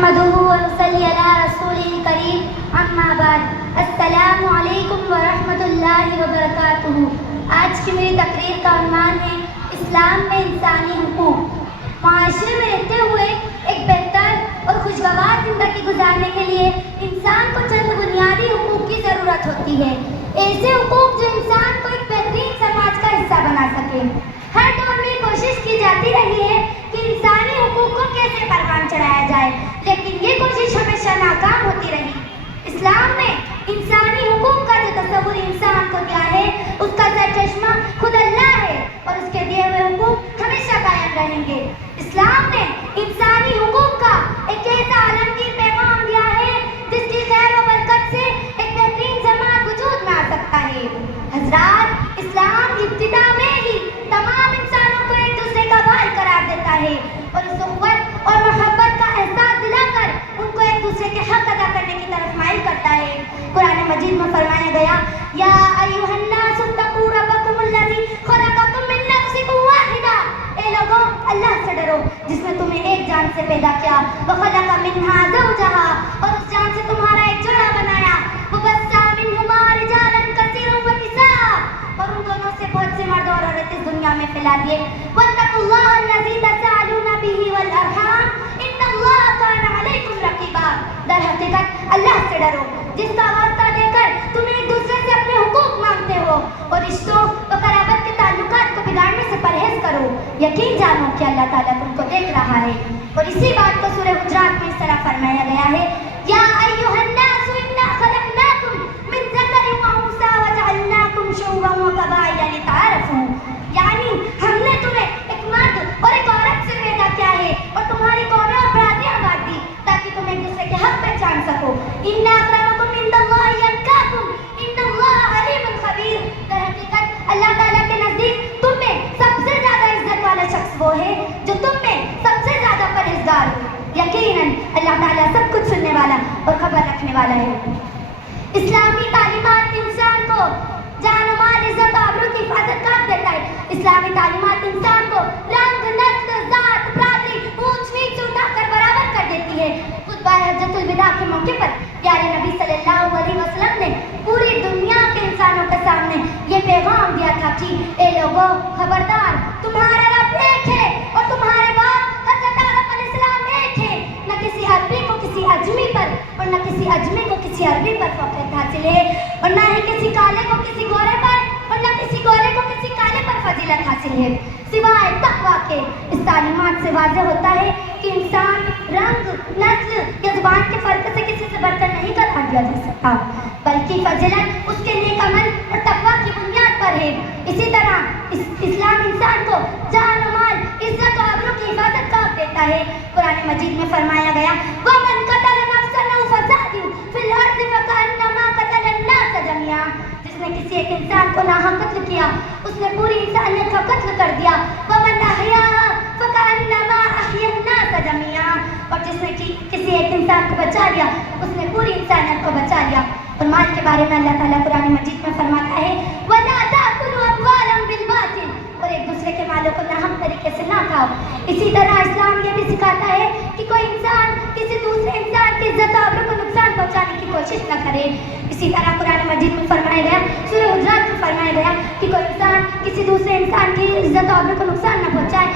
نحمده ونصلي على رسوله الكريم اما بعد السلام علیکم ورحمۃ اللہ وبرکاتہ۔ آج کی میری تقریر کا عنوان ہے اسلام میں انسانی حقوق۔ معاشرے میں رہتے ہوئے ایک بہتر اور خوشگوار زندگی گزارنے کے لیے انسان کو چند بنیادی حقوق کی ضرورت ہوتی ہے، ایسے حقوق جو انسان کو ایک بہترین سماج کا حصہ بنا سکے۔ ہر دور میں کوشش کی جاتی رہی ہے کہ انسانی حقوق کو کیسے پروان چڑھایا جائے، لیکن یہ کوشش ہمیشہ ناکام ہوتی رہی۔ اسلام نے انسانی حقوق کا جو تصور انسان کو دیا ہے، اس کا سرچشمہ خود اللہ ہے اور اس کے دیے ہوئے حقوق ہمیشہ قائم رہیں گے۔ اسلام نے انسانی حقوق کا ایک ایسا عالمگیر پیغام دیا ہے جس کی خیر و برکت سے ایک بہترین سماج وجود میں آ سکتا ہے۔ حضرات، اسلام ابتدا میں ہی تمام انسانوں کو ایک دوسرے کا بھائی قرار دیتا ہے اور اس اخوت اور محبت کا احساس دلا کر ان کو ایک دوسرے کے حق ادا کرنے کی طرف مائل کرتا ہے۔ قرآن مجید میں فرمایا گیا، یا ایھا الناس اتقوا ربکم الذی خلقکم من نفس واحدہ، اے لوگوں اللہ سے ڈرو جس نے تمہیں ایک جان سے پیدا کیا، وخلق منہا زوجہا، اور اس جان سے تمہارا ایک جوڑا بنایا، وبث منہما رجالا کثیرا ونساء، اور ان دونوں سے بہت سے مرد اور عورت اس دنیا میں پھیلا دیے۔ واتقوا اللہ الذی تساءلون بہ والارحام ان اللہ کان علیکم رقیبا، در حقیقت اللہ سے ڈرو جس کا واسطہ دے کر تم ایک دوسرے سے اپنے حقوق مانگتے ہو، اور رشتوں و قرابت کے تعلقات کو بگاڑنے سے پرہیز کرو، یقین جانو کہ اللہ تعالیٰ تم کو دیکھ رہا ہے۔ اور اسی بات کو سورہ حجرات میں اس طرح فرمایا گیا ہے، یا ایھا الناس انا خلقناکم من ذکر و انثی وجعلناکم شعوبا وقبائل لتعارفوا، یعنی ہم نے تمہیں ایک مرد اور ایک عورت سے پیدا کیا ہے اور تمہاری قومیں اور برادریاں بانٹ دی تاکہ تم ایک دوسرے کے حق پہچان سکو۔ ان اکرمکم عند اللہ اتقاکم ان اللہ علیم خبیر، در حقیقت اللہ تعالیٰ کے نزدیک تم میں سب سے زیادہ عزت والا شخص وہ ہے جو تم میں سب سے زیادہ پرہیزگار ہو۔ یقیناً اللہ تعالیٰ سب کچھ سننے والا اور خبر رکھنے والا ہے۔ اسلامی تعلیمات انسان کو جان و مال، عزت و آبرو کی حفاظت کر دیتا ہے۔ اسلامی تعلیمات انسان کو رنگ، نسل، ذات، برادری، اونچ نیچ سے اٹھا کر برابر کر دیتی ہے۔ خطبہ حجۃ الوداع کے موقع پر پیارے نبی صلی اللہ علیہ وسلم نے پوری دنیا کے انسانوں کے سامنے یہ پیغام دیا تھا کہ اے لوگو، خبردار، تمہارا رب ایک ہے اور تمہارے باپ حضرت آدم علیہ السلام ایک ہے۔ نہ کسی عربی کو کسی اجمی پر اور نہ کسی اجمی کو کسی عربی پر فضیلت حاصل ہے، اور نہ ہی کسی کالے کو کسی گورے پر اور نہ کسی گورے کو کسی کالے پر فضیلت حاصل ہے، سوائے تقویٰ کے۔ اس تعلیمات سے واضح ہوتا ہے کہ انسان رنگ، نسل یا زبان کے فرق سے کسی سے برتر نہیں قرار دیا جا سکتا، بلکہ فضیلت اس کے نیک عمل اور تقویٰ کی بنیاد پر ہے۔ اسی طرح اسلام انسان کو جان و مال، عزت و آبرو کی حفاظت کا حق دیتا ہے۔ قرآن مجید میں فرمایا گیا، وَمَنْ قَتَلَ نَفْسًا أَوْ فَسَادٍ فِي الْأَرْضِ فَكَأَنَّمَا قَتَلَ النَّاسَ جَمِيعًا، جس نے کسی ایک انسان کو ناحق قتل کیا، اس نے پوری انسانیت کا قتل کر دیا۔ وَمَنْ أَحْيَاهَا فَكَأَنَّمَا أَحْيَا النَّاسَ جَمِيعًا، اور جس نے کسی ایک انسان کو بچا لیا، اس نے پوری انسانیت کو بچا لیا۔ اور مال کے بارے میں اللہ تعالیٰ قرآن مجید میں فرماتا ہے، وَلَا تَأْكُلُوا أَمْوَالًا بِالْبَاطِلِ، اور ایک دوسرے کے مالوں کو ناحق طریقے سے نہ کھاؤ۔ اسی طرح اسلام یہ بھی سکھاتا ہے کہ کوئی انسان کسی دوسرے انسان کی عزت و آبرو کو نقصان پہنچانے کی کوشش نہ کرے۔ اسی طرح قرآن مجید میں فرمایا گیا، سورہ حجرات میں فرمایا گیا کہ کوئی انسان کسی دوسرے انسان کی عزت و آبرو کو نقصان نہ پہنچائے،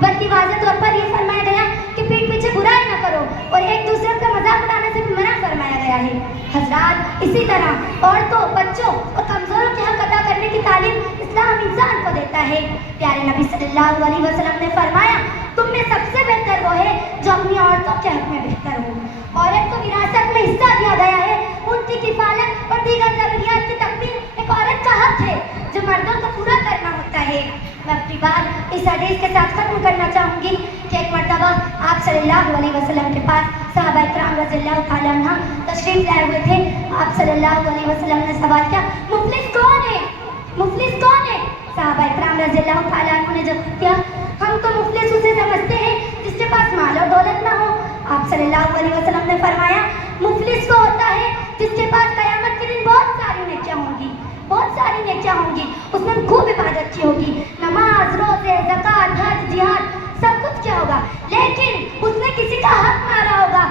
بلکہ واضح طور پر یہ فرمایا گیا کہ پیٹھ پیچھے برائی نہ کرو، اور ایک دوسرے کا مذاق اڑانے سے بھی منع فرمایا گیا ہے۔ حضرات، اسی طرح عورتوں، بچوں اور کمزوروں کے حق ادا کرنے کی تعلیم اسلام انسان کو دیتا ہے۔ پیارے نبی صلی اللہ علیہ وسلم نے فرمایا، تم میں سب سے بہتر وہ ہے جو اپنی عورتوں کے حق میں بہتر ہو۔ عورت کو وراثت میں حصہ دیا گیا ہے، ان کی کفالت اور دیگر ضروریات کی تکمیل ایک عورت کا حق ہے جو مردوں کو پورا کرنا ہوتا ہے۔ میں اپنی بات اس حدیث کے ساتھ ختم کرنا چاہوں گی کہ ایک مرتبہ آپ صلی اللہ علیہ وسلم کے پاس صحابہ اکرام رضی اللہ تعالیٰ عنہ تشریف لائے ہوئے تھے۔ آپ صلی اللہ علیہ وسلم نے سوال کیا، مفلس کون ہے؟ مفلس کون ہے؟ صحابہ اکرام رضی اللہ تعالیٰ عنہ نے جواب دیا، ہم تو مفلس اسے سمجھتے ہیں جس کے پاس مال اور دولت نہ ہو۔ آپ صلی اللہ علیہ وسلم نے فرمایا، مفلس وہ ہوتا ہے جس کے پاس قیامت کے دن بہت ساری نیکیاں ہوں گی، بہت ساری نیکیاں ہوں گی، اس نے خوب عبادت کی ہوگی، نماز، روزے، زکوٰۃ، حج، جہاد، سب کچھ کیا ہوگا، لیکن اس نے کسی کا حق مارا ہوگا،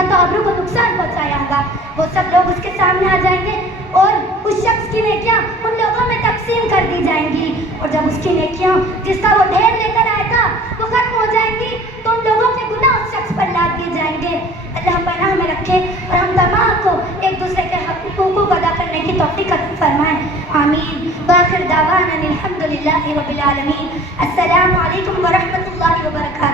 عزت و آبرو کو نقصان پہنچایا ہوگا، وہ سب لوگ اس کے سامنے آ جائیں گے اور اس شخص کی نیکیاں ان لوگوں میں تقسیم کر دی جائیں گی، اور جب اس کی نیکیاں جس کا وہ ڈھیر لے کر آیا تھا وہ ختم ہو جائیں گی تو ان لوگوں کے گناہ اس شخص پر لاد دیے جائیں گے۔ اللہ پناہ میں رکھے اور ہم تمام کو ایک دوسرے کے حقوق ادا کرنے کی توفیق عطا فرمائے، آمین۔ وآخر دعوانا الحمد للہ رب العالمین۔ السلام علیکم ورحمۃ اللہ وبرکاتہ۔